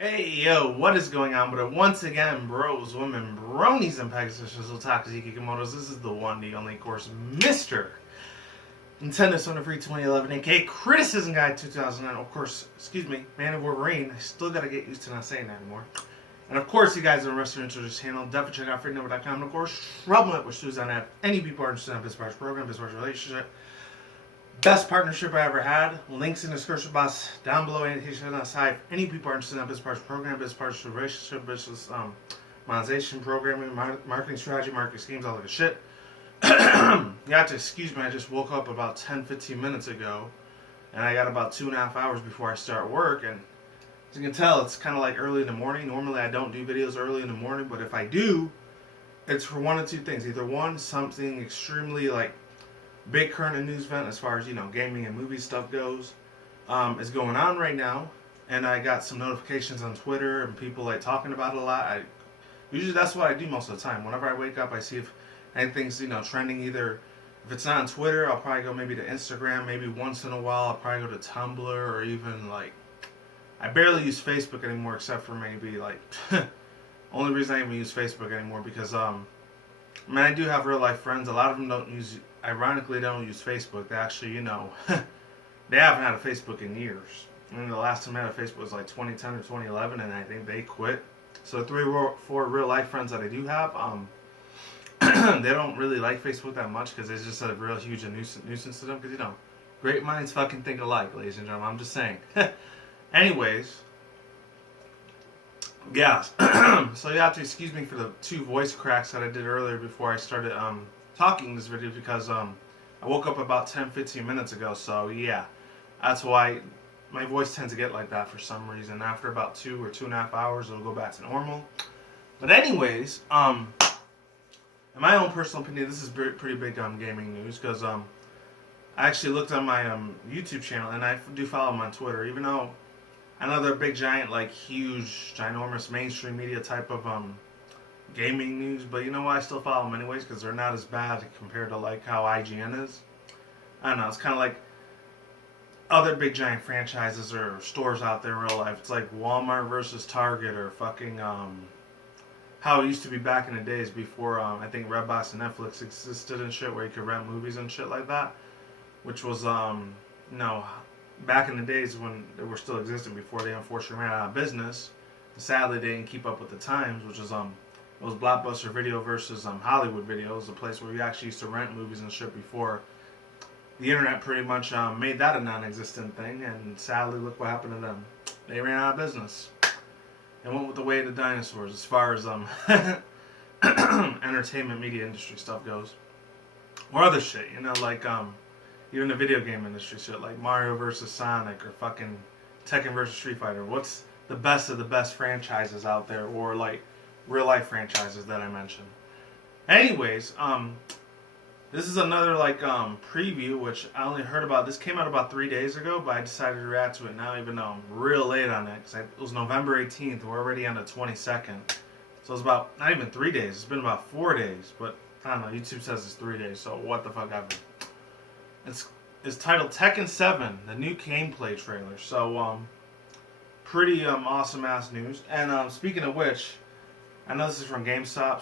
Hey yo, what is going on? But once again, bros, women, bronies, and Pegasus, Otaku's, Kikimoto's, this is the one, the only, of course, Mr. Nintendo Sony Free 2011, aka Criticism Guide 2009. Of course, excuse me, Man of Wolverine. I still gotta get used to not saying that anymore. And of course, you guys are interested in this channel. Definitely check out freedomber.com. And of course, Trouble Net, which is on that. Any people are interested in this parts program, this parts relationship. Best partnership I ever had. Links in the description box down below. Annotation on the side. Any people are interested in business parts program, business parts relationship, business monetization, programming, marketing strategy, marketing schemes, all that shit. You have to excuse me. I just woke up about 10-15 minutes ago, and I got about 2.5 hours before I start work. And as you can tell, it's kind of like early in the morning. Normally, I don't do videos early in the morning, but if I do, it's for one of two things. Either one, something extremely like big current news event as far as gaming and movie stuff goes is going on right now, and I got some notifications on Twitter and people like talking about it a lot. Usually that's what I do most of the time. Whenever I wake up, I see if anything's trending. Either if it's not on Twitter, I'll probably go maybe to Instagram. Maybe once in a while, I'll probably go to Tumblr, or even like I barely use Facebook anymore, except for maybe like only reason I even use Facebook anymore because I do have real life friends. A lot of them ironically don't use Facebook. They actually, they haven't had a Facebook in years. I mean, the last time I had a Facebook was like 2010 or 2011, and I think they quit. So 3 or 4 real life friends that I do have, they don't really like Facebook that much because it's just a real huge nuisance to them. Because great minds fucking think alike, ladies and gentlemen. I'm just saying. Anyways, yeah. So you have to excuse me for the 2 voice cracks that I did earlier before I started talking this video, because I woke up about 10-15 minutes ago. So yeah, that's why my voice tends to get like that for some reason. After about 2 or 2.5 hours, it'll go back to normal. But anyways, in my own personal opinion, this is pretty big gaming news, because I actually looked on my YouTube channel, and I do follow them on Twitter, even though I know they're big, giant, like huge, ginormous mainstream media type of gaming news, but you know what? I still follow them anyways because they're not as bad compared to like how IGN is. I don't know. It's kind of like other big, giant franchises or stores out there in real life. It's like Walmart versus Target, or fucking how it used to be back in the days before I think Redbox and Netflix existed and shit, where you could rent movies and shit like that, which was back in the days when they were still existing before they unfortunately ran out of business. Sadly, they didn't keep up with the times, which was it was Blockbuster Video versus Hollywood Video. It was a place where we actually used to rent movies and shit before the internet pretty much made that a non-existent thing. And sadly, look what happened to them. They ran out of business. They went with the way of the dinosaurs as far as entertainment media industry stuff goes, or other shit. Like even the video game industry shit, like Mario versus Sonic, or fucking Tekken versus Street Fighter. What's the best of the best franchises out there, or like real life franchises that I mentioned. Anyways, this is another like preview, which I only heard about. This came out about 3 days ago, but I decided to react to it now, even though I'm real late on it, because it was November 18th. We're already on the 22nd, so it's about not even 3 days. It's been about 4 days, but I don't know. YouTube says it's 3 days, so what the fuck ever. It's titled Tekken 7, the new gameplay trailer. So pretty awesome ass news. And speaking of which, I know this is from GameSpot,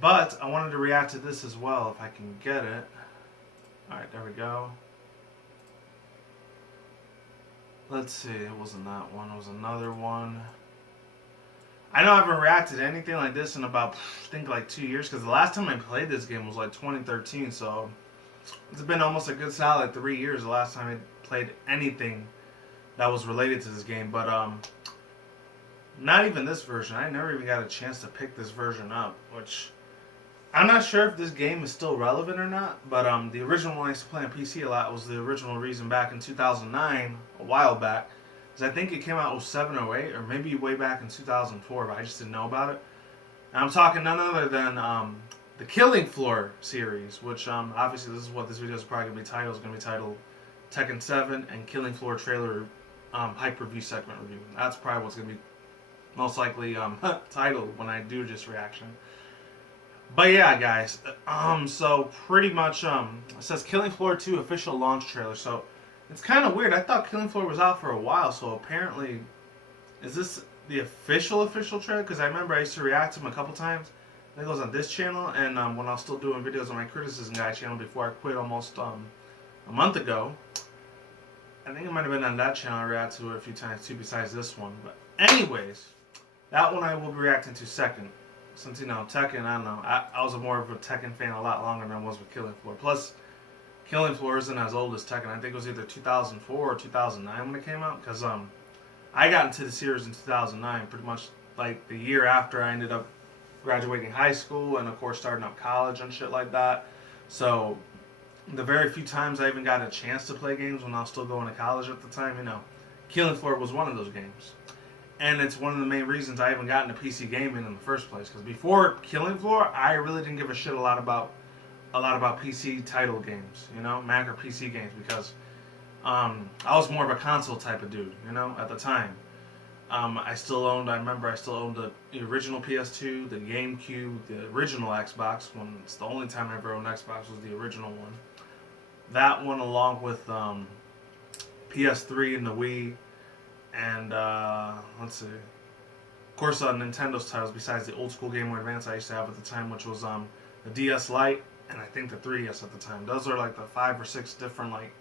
but I wanted to react to this as well if I can get it. Alright, there we go. Let's see, it wasn't that one, it was another one. I know I haven't reacted to anything like this in about, I think, like 2 years, because the last time I played this game was like 2013, so it's been almost a good solid 3 years the last time I played anything that was related to this game. But not even this version. I never even got a chance to pick this version up, which I'm not sure if this game is still relevant or not. But the original one I used to play on PC a lot was the original reason back in 2009, a while back, because I think it came out 07 or 08, or maybe way back in 2004, but I just didn't know about it. And I'm talking none other than the Killing Floor series, which obviously this is what this video is probably going to be titled. It's going to be titled Tekken 7 and Killing Floor trailer hype review segment review. That's probably what's going to be most likely titled when I do this reaction. But yeah, guys, so pretty much it says Killing Floor 2 official launch trailer. So It's kind of weird. I thought Killing Floor was out for a while, so apparently, is this the official trailer? Because I remember I used to react to him a couple times. I think it was on this channel, and when I was still doing videos on my Criticism Guy channel before I quit almost a month ago. I think it might have been on that channel. I reacted to it a few times too, besides this one. But anyways, that one I will be reacting to second. Since, you know, Tekken, I don't know. I was more of a Tekken fan a lot longer than I was with Killing Floor. Plus, Killing Floor isn't as old as Tekken. I think it was either 2004 or 2009 when it came out. Because I got into the series in 2009, pretty much like the year after I ended up graduating high school and, of course, starting up college and shit like that. So the very few times I even got a chance to play games when I was still going to college at the time, you know, Killing Floor was one of those games. And it's one of the main reasons I even got into PC gaming in the first place. Because before Killing Floor, I really didn't give a shit a lot about PC title games, you know, Mac or PC games, because I was more of a console type of dude, you know, at the time. I remember I still owned the original PS2, the GameCube, the original Xbox. When it's the only time I ever owned Xbox was the original one. That one, along with PS3 and the Wii, and let's see, of course, Nintendo's titles besides the old school Game Boy Advance I used to have at the time, which was the DS Lite and I think the 3DS at the time. Those are like the 5 or 6 different like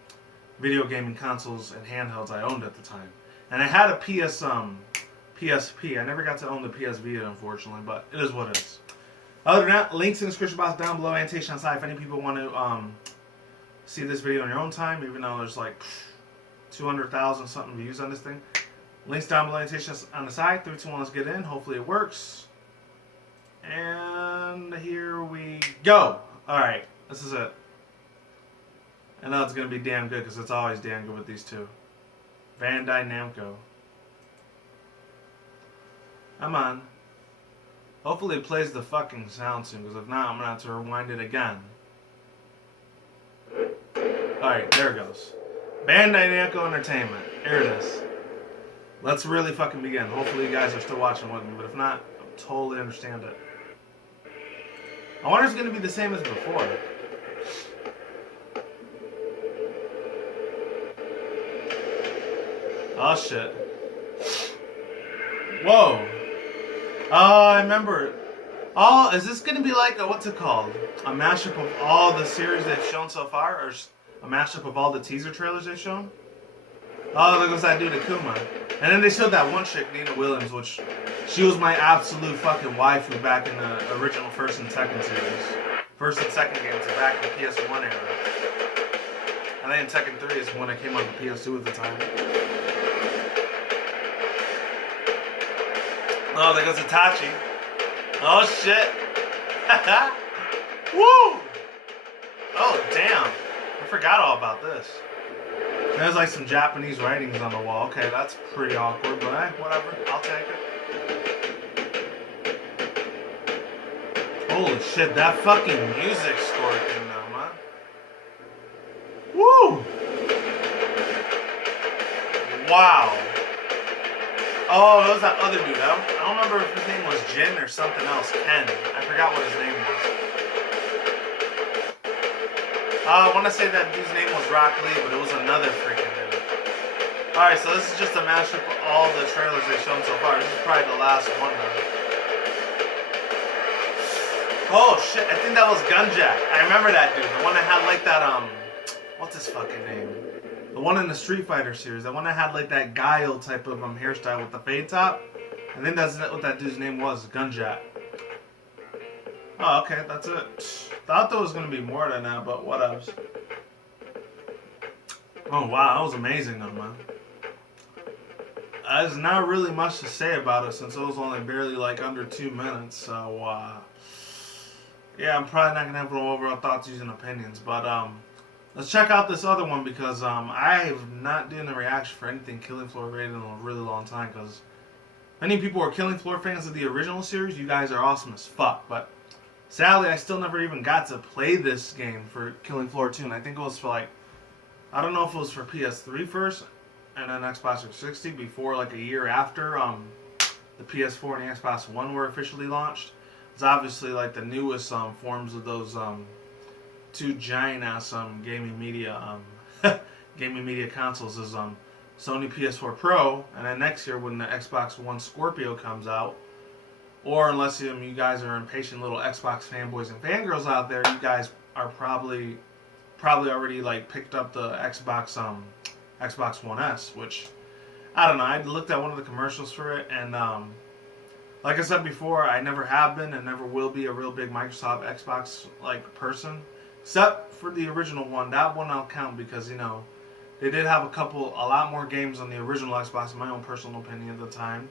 video gaming consoles and handhelds I owned at the time. And I had a PSP. I never got to own the PS Vita, unfortunately, but it is what it is. Other than that, links in the description box down below, annotation on the side. If any people want to see this video on your own time, even though there's like 200,000 something views on this thing, links down below, annotation on the side. 3, 2, 1, let's get in. Hopefully it works. And here we go. Alright, this is it. I know it's going to be damn good because it's always damn good with these two. Bandai Namco. Come on. Hopefully it plays the fucking sound soon, because if not, I'm going to have to rewind it again. Alright, there it goes. Bandai Namco Entertainment. Here it is. Let's really fucking begin. Hopefully you guys are still watching with me, but if not, I totally understand it. I wonder if it's going to be the same as before. Oh shit. Whoa. Oh, I remember. Oh, is this going to be like a, what's it called? A mashup of all the series they've shown so far? Or a mashup of all the teaser trailers they've shown? Oh, look at that dude, Akuma. And then they showed that one chick, Nina Williams, which she was my absolute fucking waifu back in the original first and second series. First and second games back in the PS1 era. And then Tekken 3 is when it came on the PS2 at the time. Oh, there goes Itachi. Oh, shit. Woo! Oh, damn. I forgot all about this. There's like some Japanese writings on the wall. Okay, that's pretty awkward, but whatever. I'll take it. Holy shit, that fucking music score thing though, man. Woo! Wow. Oh, that was that other dude. I don't remember if his name was Jin or something else. Ken. I forgot what his name was. I want to say that dude's name was Rock Lee, but it was another freaking dude. Alright, so this is just a mashup of all the trailers they've shown so far. This is probably the last one though. Oh shit, I think that was Gunjack. I remember that dude. The one that had like that, what's his fucking name? The one in the Street Fighter series. The one that had like that Guile type of hairstyle with the fade top. I think that's what that dude's name was, Gunjack. Oh, okay, that's it. Thought there was going to be more than that, but whatevs. Oh, wow, that was amazing though, man. There's not really much to say about it since it was only barely like under 2 minutes, so, yeah, I'm probably not going to have no overall thoughts using opinions, but, let's check out this other one because, I have not done a reaction for anything Killing Floor related in a really long time because many people are Killing Floor fans of the original series. You guys are awesome as fuck, but sadly, I still never even got to play this game for Killing Floor 2, and I think it was for like, I don't know if it was for PS3 first, and then Xbox 360 before like a year after the PS4 and the Xbox One were officially launched. It's obviously like the newest forms of those two giant ass gaming media gaming media consoles is Sony PS4 Pro, and then next year when the Xbox One Scorpio comes out, or unless you guys are impatient little Xbox fanboys and fangirls out there, you guys are probably already like picked up the Xbox One S, which I don't know. I looked at one of the commercials for it, and like I said before, I never have been and never will be a real big Microsoft Xbox like person, except for the original one. That one I'll count because they did have a lot more games on the original Xbox, in my own personal opinion at the time.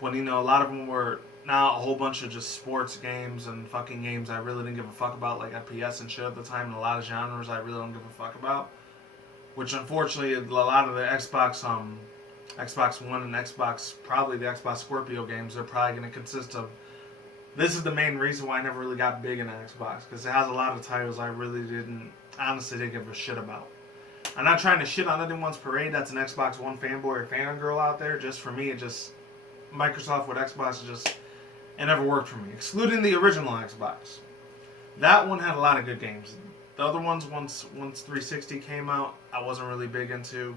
When a lot of them were now a whole bunch of just sports games and fucking games I really didn't give a fuck about, like FPS and shit at the time, and a lot of genres I really don't give a fuck about. Which unfortunately, a lot of the Xbox One and probably the Xbox Scorpio games, are probably going to consist of. This is the main reason why I never really got big into Xbox, because it has a lot of titles I really honestly didn't give a shit about. I'm not trying to shit on anyone's parade that's an Xbox One fanboy or fangirl out there. Just for me, Microsoft with Xbox it never worked for me. Excluding the original Xbox. That one had a lot of good games. The other ones, once 360 came out, I wasn't really big into.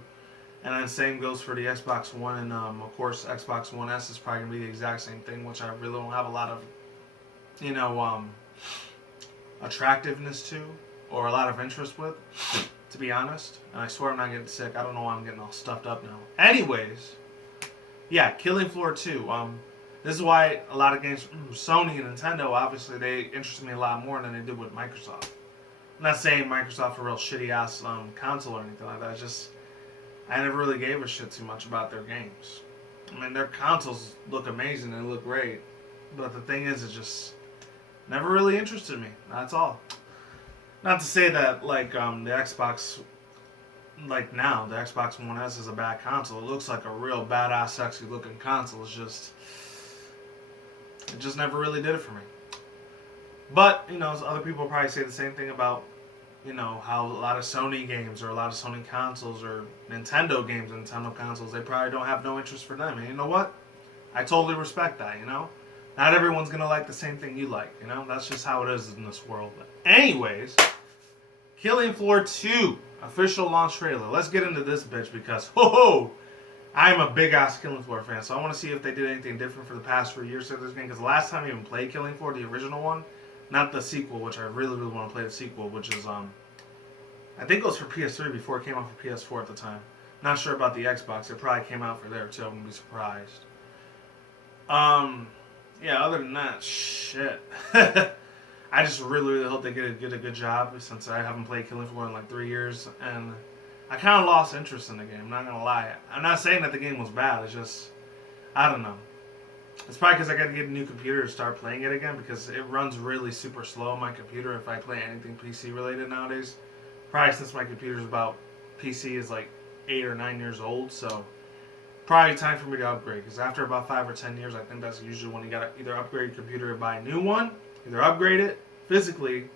And then same goes for the Xbox One, and of course Xbox One S is probably going to be the exact same thing, which I really don't have a lot of, attractiveness to, or a lot of interest with, to be honest. And I swear I'm not getting sick. I don't know why I'm getting all stuffed up now. Anyways, yeah, Killing Floor 2. This is why a lot of games, Sony and Nintendo, obviously, they interest me a lot more than they did with Microsoft. I'm not saying Microsoft a real shitty ass console or anything like that. It's I never really gave a shit too much about their games. I mean, their consoles look amazing, they look great. But the thing is, it just never really interested me. That's all. Not to say that, the Xbox, now, the Xbox One S is a bad console. It looks like a real badass, sexy looking console. It just never really did it for me. But, other people probably say the same thing about, how a lot of Sony games or a lot of Sony consoles or Nintendo games and Nintendo consoles, they probably don't have no interest for them. And you know what? I totally respect that, Not everyone's going to like the same thing you like, That's just how it is in this world. But anyways, Killing Floor 2, official launch trailer. Let's get into this bitch because, I'm a big-ass Killing Floor fan, so I want to see if they did anything different for the past 3 years of this game. Because the last time I even played Killing Floor, the original one, not the sequel, which I really, really want to play the sequel, which is, I think it was for PS3 before it came out for PS4 at the time. Not sure about the Xbox. It probably came out for there, too. I wouldn't be surprised. Yeah, other than that, shit. I just really, really hope they get a good job, since I haven't played Killing Floor in like 3 years, and I kind of lost interest in the game, I'm not going to lie. I'm not saying that the game was bad, it's just, I don't know. It's probably because I got to get a new computer to start playing it again, because it runs really super slow on my computer if I play anything PC related nowadays. Probably since my computer's PC is like 8 or 9 years old, so probably time for me to upgrade, because after about 5 or 10 years, I think that's usually when you got to either upgrade your computer or buy a new one, either upgrade it physically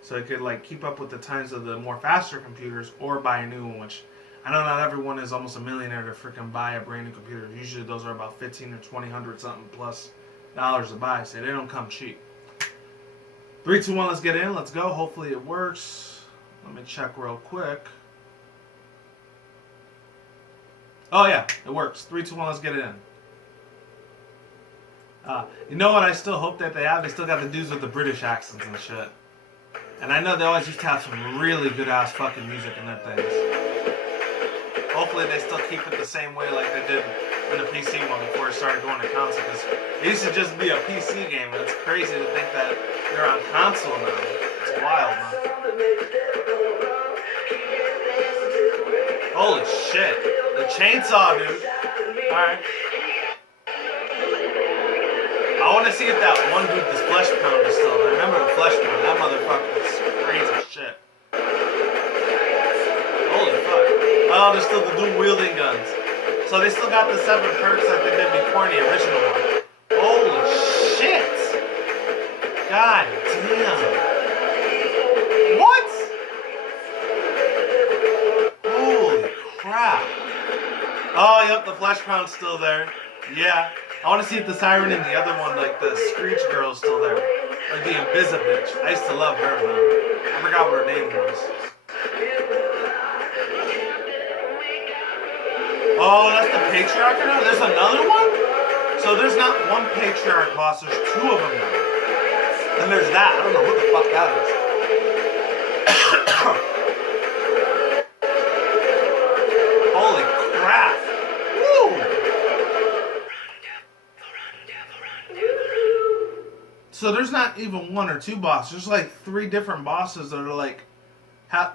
so it could keep up with the times of the more faster computers, or buy a new one, which I know not everyone is almost a millionaire to freaking buy a brand new computer. Usually those are about $1,500 or $2,000 something plus dollars to buy, so they don't come cheap. 3, 2, 1, let's get in. Let's go. Hopefully it works. Let me check real quick. Oh yeah, it works. 3, 2, 1, let's get it in. You know what I still hope that they have? They still got the dudes with the British accents and shit. And I know they always used to have some really good ass fucking music in their things. Hopefully they still keep it the same way like they did in the PC one before it started going to console. Because it used to just be a PC game, and it's crazy to think that they're on console now. It's wild, man. Holy shit. The chainsaw, dude. Alright. I want to see if that one dude, this flesh pound, is still there. Remember the flesh pound? That motherfucker was crazy as shit. Holy fuck. Oh, there's still the dual wielding guns. So they still got the 7 perks like they did before in the original one. Holy shit. God damn. What? Holy crap. Oh, yep, the flesh pound's still there. Yeah. I want to see if the siren and the other one, like the Screech girl, is still there. Like the Invisa bitch. I used to love her, man. I forgot what her name was. Oh, that's the Patriarch now? There's another one? So there's not one Patriarch boss, there's two of them now. And there's that. I don't know what the fuck that is. Holy crap. Woo! So there's not even one or two bosses. There's like three different bosses that are like,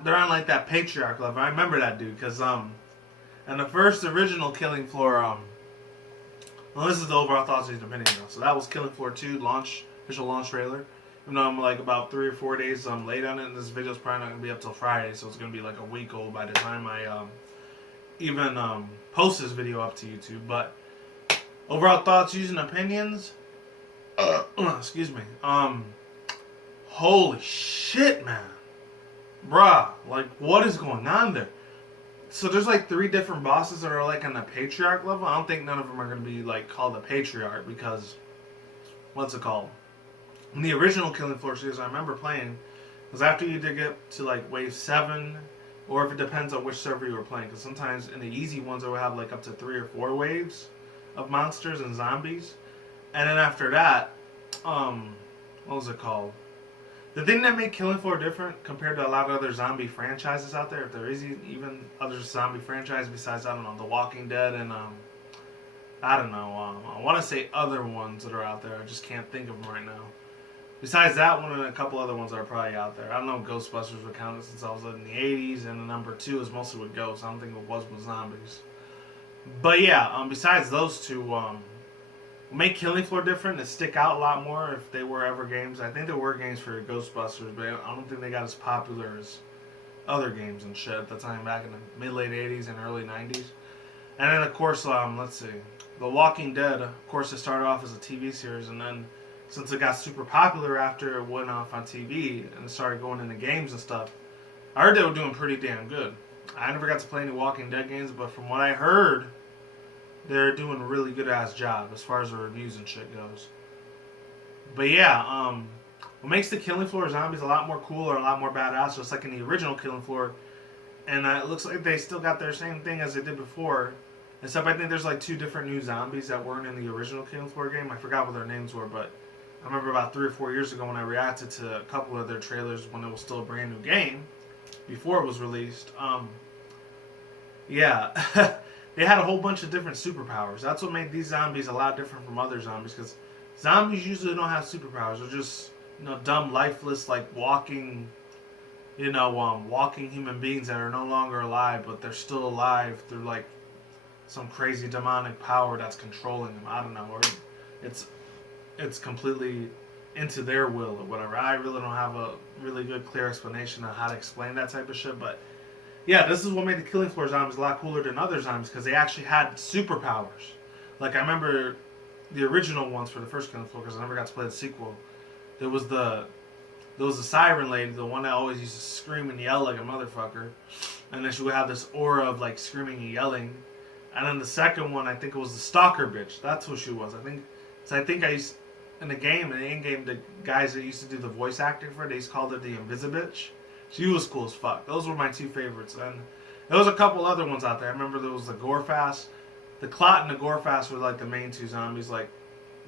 they're on like that Patriarch level. I remember that dude because and the first original Killing Floor, well, this is the overall thoughts and opinion though. So that was Killing Floor 2 official launch trailer. Even though I'm like about 3 or 4 days late on it, and this video's probably not gonna be up till Friday, so it's gonna be like a week old by the time I even post this video up to YouTube. But overall thoughts, using opinions. Excuse me. Holy shit, man, bruh, like what is going on there? So there's like three different bosses that are like on the Patriarch level. I don't think none of them are going to be like called the Patriarch because, what's it called? In the original Killing Floor series, I remember playing, because after you did get to like wave 7, or if it depends on which server you were playing, because sometimes in the easy ones I would have like up to 3 or 4 waves of monsters and zombies. And then after that, what was it called? The thing that made Killing Floor different compared to a lot of other zombie franchises out there, if there is even other zombie franchises besides, I don't know, The Walking Dead and, I don't know, I want to say other ones that are out there, I just can't think of them right now. Besides that one and a couple other ones that are probably out there. I don't know if Ghostbusters would count it since I was in the 80s, and the number 2 is mostly with ghosts. I don't think it was with zombies. But yeah, besides those two, make Killing Floor different and stick out a lot more if they were ever games. I think there were games for Ghostbusters, but I don't think they got as popular as other games and shit at the time back in the mid-late 80s and early 90s. And then of course, let's see, The Walking Dead, of course it started off as a TV series, and then since it got super popular after it went off on TV and started going into games and stuff, I heard they were doing pretty damn good. I never got to play any Walking Dead games, but from what I heard, they're doing a really good ass job as far as the reviews and shit goes. But yeah, what makes the Killing Floor zombies a lot more cooler, a lot more badass, just like in the original Killing Floor. And it looks like they still got their same thing as they did before. Except I think there's like 2 different new zombies that weren't in the original Killing Floor game. I forgot what their names were, but I remember about 3 or 4 years ago when I reacted to a couple of their trailers when it was still a brand new game, before it was released. Yeah. They had a whole bunch of different superpowers. That's what made these zombies a lot different from other zombies, because zombies usually don't have superpowers. They're just, dumb, lifeless, like walking, walking human beings that are no longer alive, but they're still alive through like some crazy demonic power that's controlling them. I don't know, or it's completely into their will or whatever. I really don't have a really good, clear explanation on how to explain that type of shit, but yeah, this is what made the Killing Floor zombies a lot cooler than other zombies, because they actually had superpowers. Like, I remember the original ones for the first Killing Floor, because I never got to play the sequel. There was the siren lady, the one that always used to scream and yell like a motherfucker. And then she would have this aura of, like, screaming and yelling. And then the second one, I think it was the stalker bitch. That's who she was. I think I used, in the game, in the in-game, the guys that used to do the voice acting for it, they called her the Invisibitch. She was cool as fuck. Those were my 2 favorites. And there was a couple other ones out there. I remember there was the Gorefast. The Clot and the Gorefast were like the main 2 zombies. Like,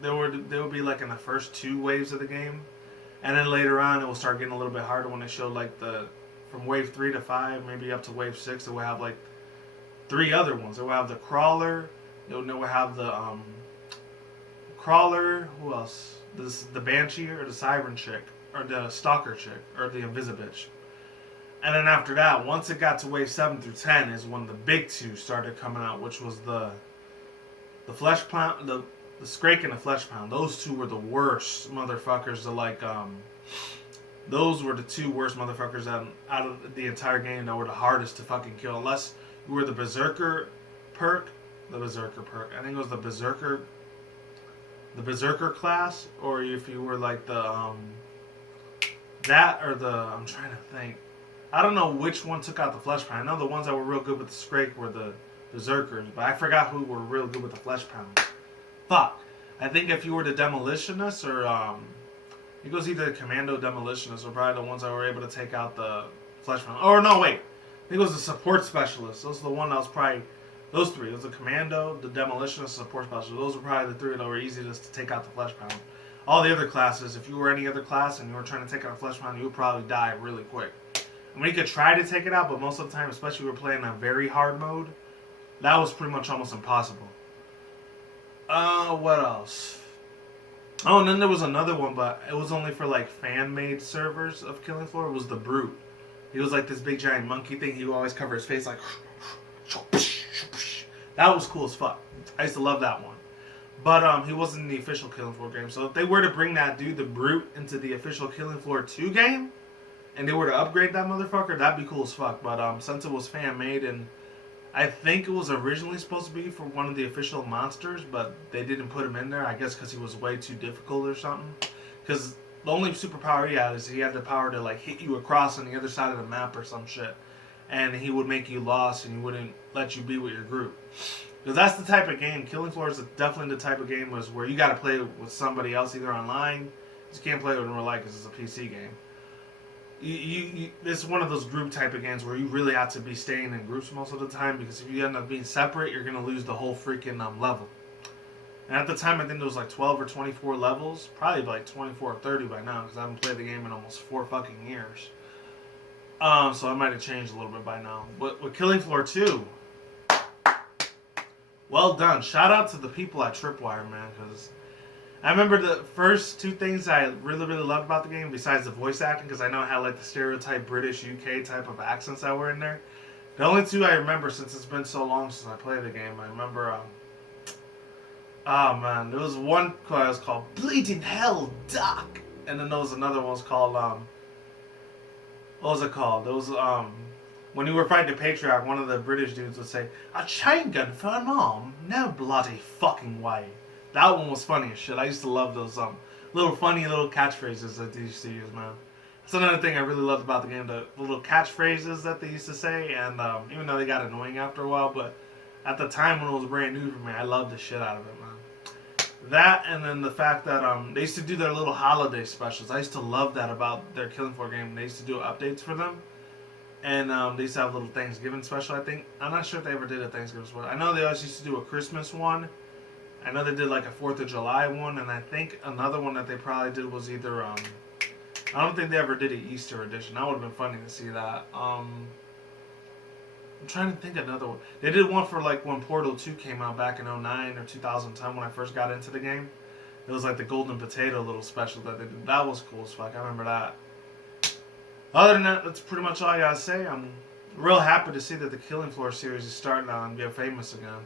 they would be like in the first 2 waves of the game. And then later on, it will start getting a little bit harder when they showed like from wave 3 to 5, maybe up to wave 6, it will have like 3 other ones. It will have the Crawler. It will have the Crawler. Who else? The Banshee or the Siren chick. Or the Stalker chick. Or the Invisibitch. And then after that, once it got to wave 7 through 10 is when the big 2 started coming out, which was the Flesh Pound, the Scrake and the Flesh Pound. Those 2 were the worst motherfuckers. Those were the 2 worst motherfuckers out of the entire game that were the hardest to fucking kill. Unless you were the Berserker perk. I think it was the Berserker class. Or if you were like I'm trying to think. I don't know which one took out the Flesh Pound. I know the ones that were real good with the Scrake were the Berserkers, but I forgot who were real good with the Flesh Pound. Fuck. I think if you were the Demolitionist or it goes either Commando Demolitionist or probably the ones that were able to take out the Flesh Pound. Or no, wait. I think it was the Support Specialist. Those are the one that was probably Those three. There's a Commando, the Demolitionist, and Support Specialist. Those were probably the three that were easiest to take out the Flesh Pound. All the other classes, if you were any other class and you were trying to take out a Flesh Pound, you would probably die really quick. I mean, you could try to take it out, but most of the time, especially if you were playing a very hard mode, that was pretty much almost impossible. What else? Oh, and then there was another one, but it was only for like fan-made servers of Killing Floor. It was the Brute. He was like this big giant monkey thing. He would always cover his face like. That was cool as fuck. I used to love that one. But he wasn't in the official Killing Floor game. So if they were to bring that dude, the Brute, into the official Killing Floor 2 game, and they were to upgrade that motherfucker, that'd be cool as fuck. But since it was fan-made, and I think it was originally supposed to be for one of the official monsters, but they didn't put him in there, I guess because he was way too difficult or something. Because the only superpower he had is he had the power to like hit you across on the other side of the map or some shit. And he would make you lost and he wouldn't let you be with your group. Because that's the type of game, Killing Floor is definitely the type of game where you got to play with somebody else either online. You can't play it in real life because it's a PC game. It's one of those group type of games where you really have to be staying in groups most of the time, because if you end up being separate, you're going to lose the whole freaking level. And at the time, I think there was like 12 or 24 levels. Probably like 24 or 30 by now, because I haven't played the game in almost 4 fucking years. So I might have changed a little bit by now. But with Killing Floor 2, well done. Shout out to the people at Tripwire, man, because I remember the first 2 things I really, really loved about the game, besides the voice acting, because I know it had like the stereotype British, UK type of accents that were in there. The only 2 I remember, since it's been so long since I played the game, I remember, oh man, there was one that was called Bleeding Hell Doc, and then there was another one was called, what was it called? It was, when you were fighting the Patriarch, one of the British dudes would say, "A chain gun for an arm? No bloody fucking way." That one was funny as shit. I used to love those little funny little catchphrases that they used to use, man. That's another thing I really loved about the game, the little catchphrases that they used to say, and even though they got annoying after a while, but at the time when it was brand new for me, I loved the shit out of it, man. That, and then the fact that they used to do their little holiday specials. I used to love that about their Killing Floor game. They used to do updates for them. And they used to have a little Thanksgiving special, I think. I'm not sure if they ever did a Thanksgiving special. I know they always used to do a Christmas one. I know they did like a 4th of July one. And I think another one that they probably did was either... I don't think they ever did an Easter edition. That would have been funny to see that. I'm trying to think of another one. They did one for like when Portal 2 came out back in 2009 or 2010 when I first got into the game. It was like the Golden Potato little special that they did. That was cool as fuck. I remember that. Other than that, that's pretty much all I gotta say. I'm real happy to see that the Killing Floor series is starting out and get famous again.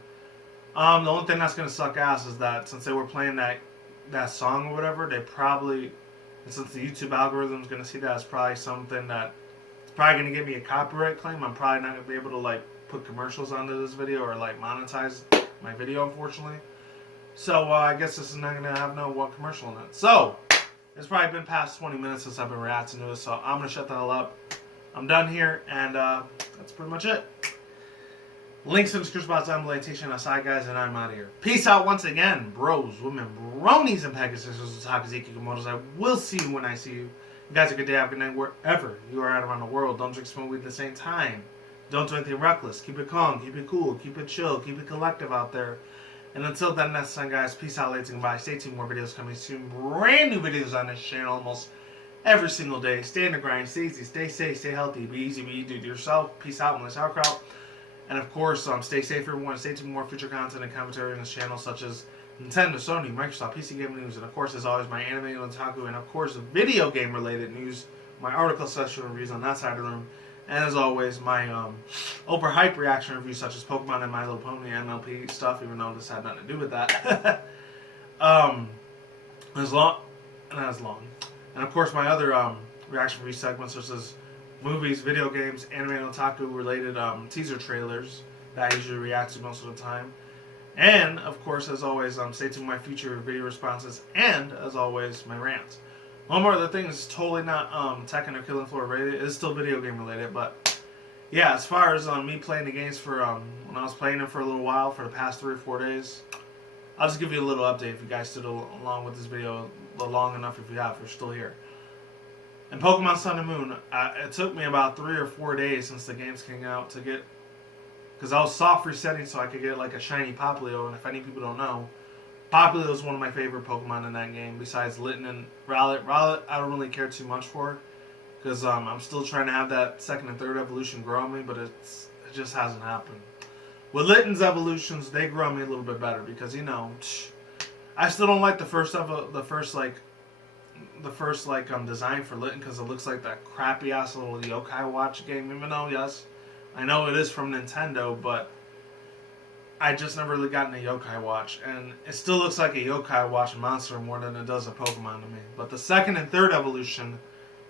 The only thing that's gonna suck ass is that since they were playing that song or whatever, they probably, and since the YouTube algorithm is gonna see that as probably something that it's probably gonna give me a copyright claim. I'm probably not gonna be able to like put commercials onto this video or like monetize my video, unfortunately. So I guess this is not gonna have no one commercial in it. So it's probably been past 20 minutes since I've been reacting to it, so I'm gonna shut the hell up. I'm done here, and that's pretty much it. Links in the description box down below. Aside, guys, and I'm out of here. Peace out once again, bros, women, bronies, and Pegasus, Takazaki Komodos. I will see you when I see you. You guys have a good day, have a good night, wherever you are at around the world. Don't drink smoke weed at the same time. Don't do anything reckless. Keep it calm, keep it cool, keep it chill, keep it collective out there. And until then, next time, guys, peace out, ladies and goodbye. Stay tuned, more videos coming soon. Brand new videos on this channel almost every single day. Stay in the grind, stay easy, stay safe, stay healthy, be easy, be you do to yourself. Peace out, and sauerkraut. And of course, stay safe, everyone. Stay tuned for more future content and commentary on this channel, such as Nintendo, Sony, Microsoft, PC gaming news, and of course, as always, my anime, otaku, and of course, video game related news, my article session reviews on that side of the room. And as always, my overhyped reaction reviews such as Pokemon and My Little Pony MLP stuff, even though this had nothing to do with that. as long. And of course, my other reaction review segments such as movies, video games, anime and otaku related teaser trailers that I usually react to most of the time. And of course, as always, stay tuned to my future video responses and as always, my rants. One more other thing is totally not Tekken or Killing Floor related. It is still video game related, but yeah, as far as me playing the games for when I was playing them for a little while for the past 3 or 4 days, I'll just give you a little update if you guys stood along with this video long enough. If you're still here. In Pokemon Sun and Moon, it took me about 3 or 4 days since the games came out to get Because I was soft resetting so I could get like a shiny Popplio, and if any people don't know, Popplio is one of my favorite Pokemon in that game, besides Litten and Rowlet. Rowlet, I don't really care too much for, because I'm still trying to have that second and third evolution grow on me, but it just hasn't happened. With Litten's evolutions, they grow on me a little bit better, because, you know, I still don't like the first design for Litten, because it looks like that crappy ass little Yokai Watch game. Even though, yes, I know it is from Nintendo, but I just never really gotten a Yokai Watch, and it still looks like a Yokai Watch monster more than it does a Pokemon to me. But the second and third evolution,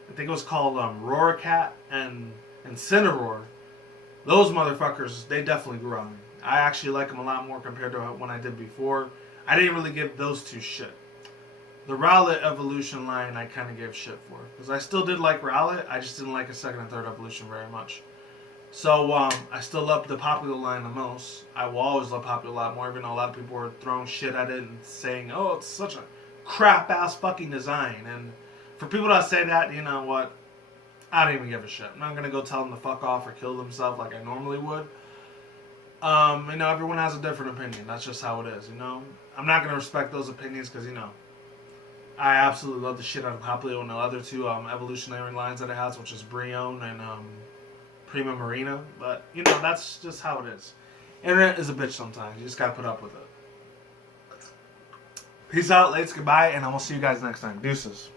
I think it was called Roarcat and Incineroar. Those motherfuckers, they definitely grew on me. I actually like them a lot more compared to when I did before. I didn't really give those two shit. The Rowlet evolution line I kind of gave shit for, because I still did like Rowlet, I just didn't like a second and third evolution very much. So I still love the Popplio line the most. I will always love Popplio a lot more, even though a lot of people were throwing shit at it and saying, oh, it's such a crap ass fucking design. And for people that say that, you know what, I don't even give a shit. I'm not gonna go tell them to fuck off or kill themselves like I normally would. You know, everyone has a different opinion. That's just how it is, you know. I'm not gonna respect those opinions because, you know, I absolutely love the shit out of Popplio and the other two evolutionary lines that it has, which is Brion and Prima Marina. But, you know, that's just how it is. Internet is a bitch sometimes. You just gotta put up with it. Peace out, lates, goodbye, and I will see you guys next time. Deuces.